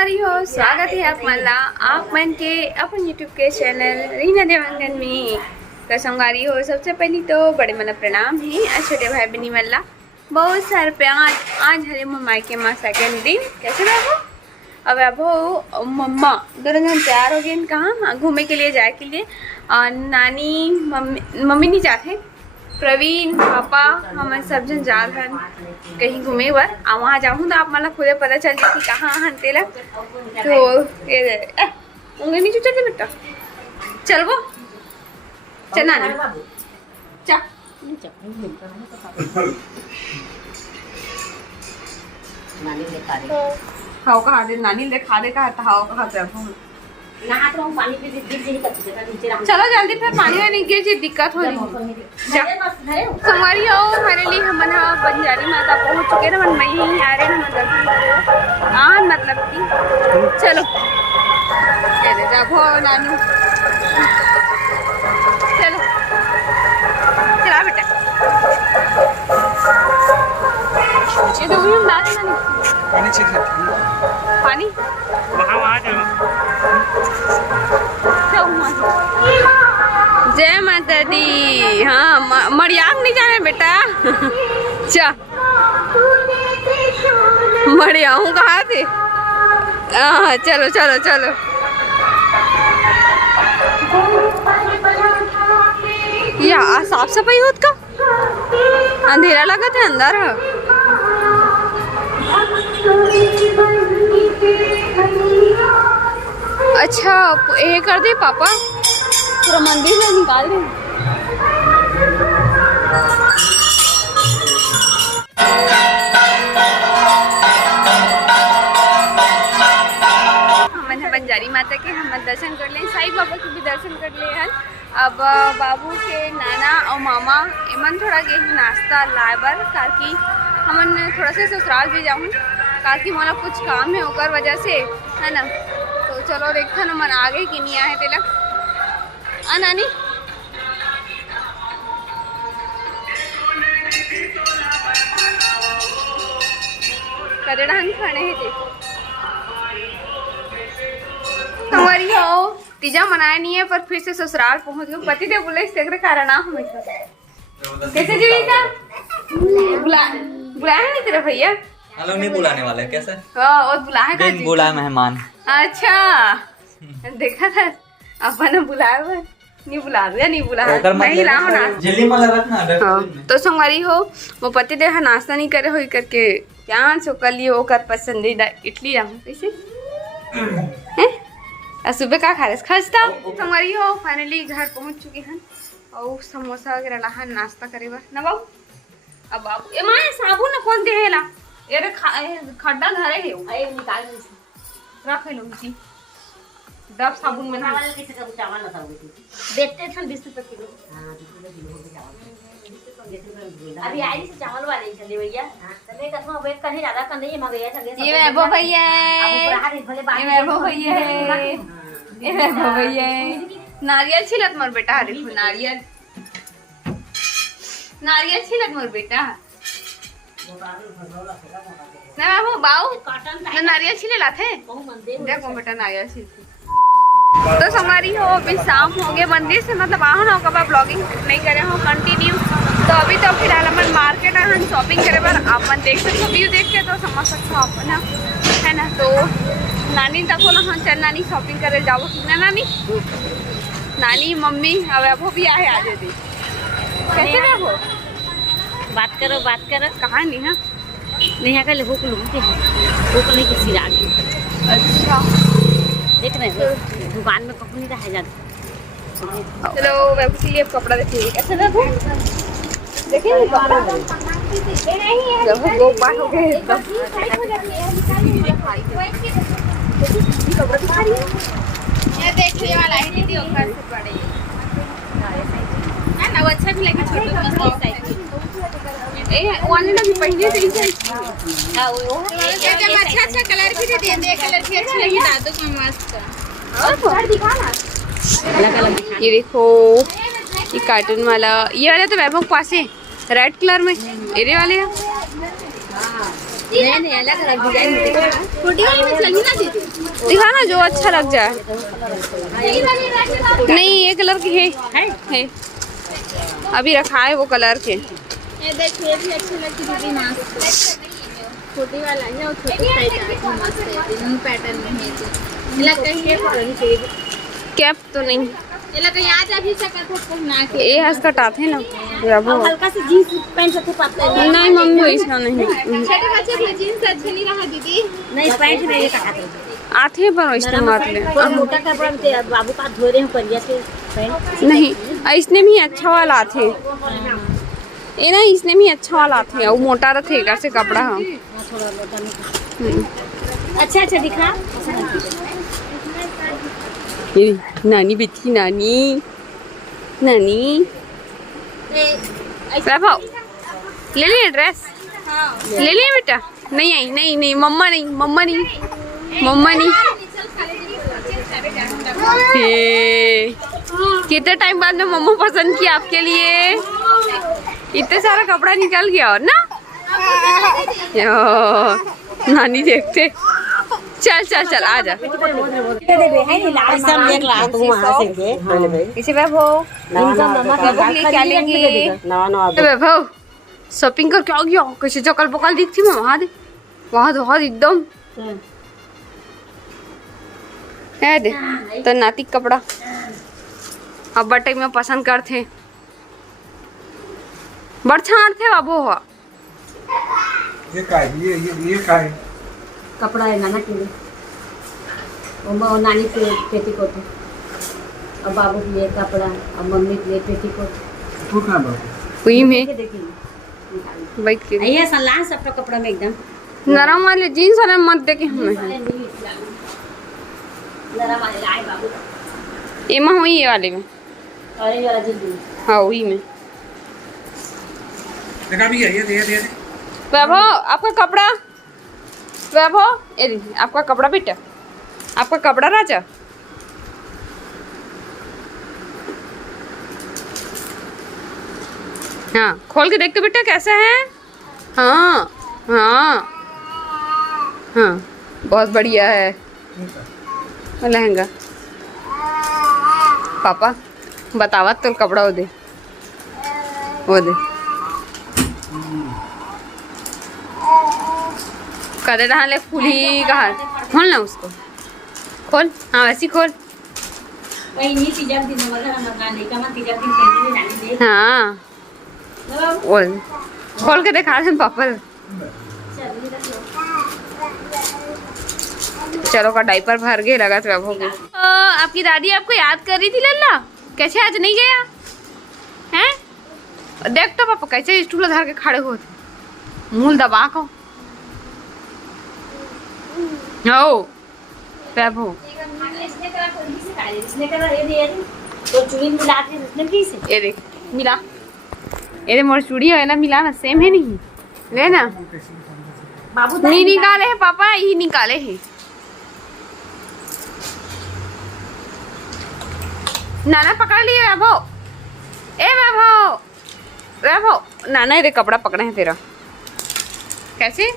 संगवारी हो, स्वागत है आप मला आप मन के अपन यूट्यूब के चैनल रीना देवांगन में। तो संगवारी हो, सबसे पहले तो बड़े मला प्रणाम है और छोटे भाई बहनी मला बहुत सारे प्यार। आज हरे मम्मा के माँ सेकेंड दिन कैसे बाबू अब अब मम्मा दोनों जन तैयार हो गए कहाँ घूमने के लिए जाए के लिए। और नानी मम्मी नहीं जाते, प्रवीण पापा हम सब जन जा रहे कहीं घूमे बर। वहाँ जाऊँ तो आप मतलब खुद पता चल जाए कि कहाँ हंते ला। तो उंगली नहीं चुचते बेटा, चल वो चल नानी चा हाउ कहा दे नानी ले खा दे कहा हाउ कहा पे नहा तो हम पानी पे गिर जाए नीचे। चलो जल्दी फिर पानी में नहीं गिर जाए, दिक्कत हो रही। संगवारी हो, हमारे लिए हम बना बंजारी माता पहुंच चुके ना, मन मैं यहीं आ रहे ना दर्शन मतलब कि चलो जाओ नानू चलो चला बेटा। ये तो हम डाल पानी चाहिए पानी जय माता दी। हाँ मरियाम नहीं जाने बेटा चा मरियाहूँ कहाँ थे। चलो चलो चलो या साफ सफाई होत का अंधेरा लगा था अंदर। अच्छा ये कर दे पापा, पूरा मंदिर में निकाल दे। हमने बंजारी माता के हम दर्शन कर ले, साईं बाबा के भी दर्शन कर ले हन। अब बाबू के नाना और मामा एमन थोड़ा के नाश्ता लाए बर, ताकि हमन थोड़ा सा ससुराल भी जाऊँ, ताकि मोला कुछ काम है ओकर वजह से है ना। तो चलो देखा न मन आगे कि नहीं आए तेला नानी करे ढंग खाने है थे। संगवारी हो, तीजा मनाया नहीं है पर फिर से ससुराल पहुंच गए। पति देव बोले इसके कारण हम कैसे जीविका बुलाया नहीं तेरा भैया। हेलो नहीं बुलाने वाले कैसे और बुलाया का बुलाया मेहमान। अच्छा देखा था अपन बुलाया नहीं बुला दिया नहीं बुलाया नहीं ला ना जल्दी में लगा ना। तो संगवारी हो, वो पति देव नाश्ता नहीं करे हुई करके क्या सो कर लिए ओकर पसंदीदा इडली रहूं कैसे हैं। सुबह का खा रहे खस्ता। संगवारी हो, फाइनली घर पहुंच चुके हैं और समोसा वगैरह ला नाश्ता करे बा ना बाबू। अब बाबू ए मां साबुन न कौन देहेला ये खड्डा घरे है अरे निकाल रख लो इसी दब साबुन में ना कैसे कब चावल ना देखते थे 20 रुपए किलो। हां 20 रुपए किलो हो चावल अभी आई से चावल वाले चले भैया। हां चले कसम अब एक कहीं ज्यादा कर नहीं मग गया चले ये वो भैया ये वो भैया ये वो भैया नारियल छिलत मोर बेटा। अरे नारियल नारियल छिलत मोर बेटा ना बाबू बाऊ नारियल छिले लाथे देखो बेटा नारियल छिलते। तो संगवारी हो, अभी शाम हो गए मंदिर से मतलब आओ ना कब ब्लॉगिंग नहीं करे हो कंटिन्यू। तो अभी तो फिलहाल अपन मार्केट आए शॉपिंग करे पर अपन देख सकते हो, व्यू देख के तो समझ सकते हो अपन है ना। तो नानी तक हो ना चल नानी शॉपिंग करे जाओ कि ना नानी नानी मम्मी अब वो भी आए आज दी कैसे ना हो बात करो कहाँ नहीं है नहीं कल भूख लूंगी भूख नहीं किसी आगे। अच्छा देख रहे हो दुकान में कपड़े नहीं रह जाते। चलो वेब के लिए कपड़ा देखिए कैसे देखो देखिए कपड़ा जब वो बात हो गए एकदम कपड़ा दिखा रही है ये देखने वाला है दीदी ओकर से बड़े है ना, वो अच्छा भी लगे छोटे मस्त साइज ए वाले ना भी पहले से ही हां वो अच्छा कलर भी दे दे कलर भी अच्छी लगी दादू को मस्त और दिखा ना ये देखो ये कार्टून वाला, ये वाला तो वैभव पास है रेड कलर में एरे वाले हैं। नहीं अलग अलग डिजाइन में चलनी ना दीदी। दिखा ना जो अच्छा लग जाए। नहीं ये कलर की है अभी रखा है वो कलर के। ये देखिए भी अच्छी लगती दीदी मस्त छोटी वाला है और छोटी साइज है मस्त है तीनों पैटर्न में है ये लगता है कैप तो नहीं ये लगा आज अभी सकत है ना के ये हंस कटाते ना वो हल्का सी जींस पैंट से पतला नहीं मम्मी इसका नहीं छोटे बच्चे के जींस अच्छा नहीं रहा दीदी नहीं पैंट में ये कटाते आते हैं पर इसमें मत ले कोई मोटा कपड़ा में बाबू का धो रहे हैं परिया से पैंट नहीं इसने भी अच्छा वाला आते ये ना इसने भी अच्छा वाला आते वो मोटा रखेगा से कपड़ा हम थोड़ा मोटा अच्छा अच्छा दिखा नानी बेटी नानी नानी वैभव ले लिए ड्रेस ले लिए बेटा नहीं आई नहीं मम्मा नहीं मम्मा नहीं कितने टाइम बाद में मम्मा पसंद किया आपके लिए इतने सारा कपड़ा निकल गया और ना नानी देखते चल आ जा इसे वैभव क्या लेंगे वैभव शॉपिंग कर क्या हो गया कैसे चकल पकल दिखती मैं वहाँ एकदम है दे तो नाती कपड़ा अब बटे में पसंद करते बड़ छाड़ थे बाबू हुआ ये काय कपड़ा है नाना के लिए और नानी के पेटीकोट है और बाबू के लिए कपड़ा और मम्मी के लिए पेटीकोट तू कहाँ बाबू वही में देखिए बैठ के ये सलाह सबका कपड़ा में एकदम नरम वाले जीन्स वाले मत देखे हमें जरा वाले लाए बाबू एमा हुई ये वाले में और ये वाला जल्दी हाँ वही में देखा भी है ये वैभव आपका कपड़ा वैभव ये देखिए आपका कपड़ा बेटा आपका कपड़ा राजा हाँ खोल के देखते बेटा कैसा है हाँ बहुत बढ़िया है लहंगा पापा बतावा तो कपड़ा वो दे कदे डाले फूली कहा खोल ना उसको खोल हाँ वैसी खोल वही नहीं तीजा दिन वगैरह मत नहीं का मत तीजा दिन पेंट में डाली दे हाँ बोल खोल के दिखा दे पापा चलो का डाइपर भर गए लगा तो आपकी दादी आपको याद कर रही थी लल्ला कैसे आज नहीं गया हैं देख तो पापा कैसे स्टूल धर के खड़े होते मूल दबा को हो वैभव तो चूड़ी मिला के इसने कैसे ये देख मिला ये मोर चूड़ी है ना मिला ना सेम है नहीं ले ना बाबू नहीं निकाले है पापा यही निकाले है नाना पकड़ लिए वैभव ए वैभव नाना ये कपड़ा पकड़े हैं तेरा कैसे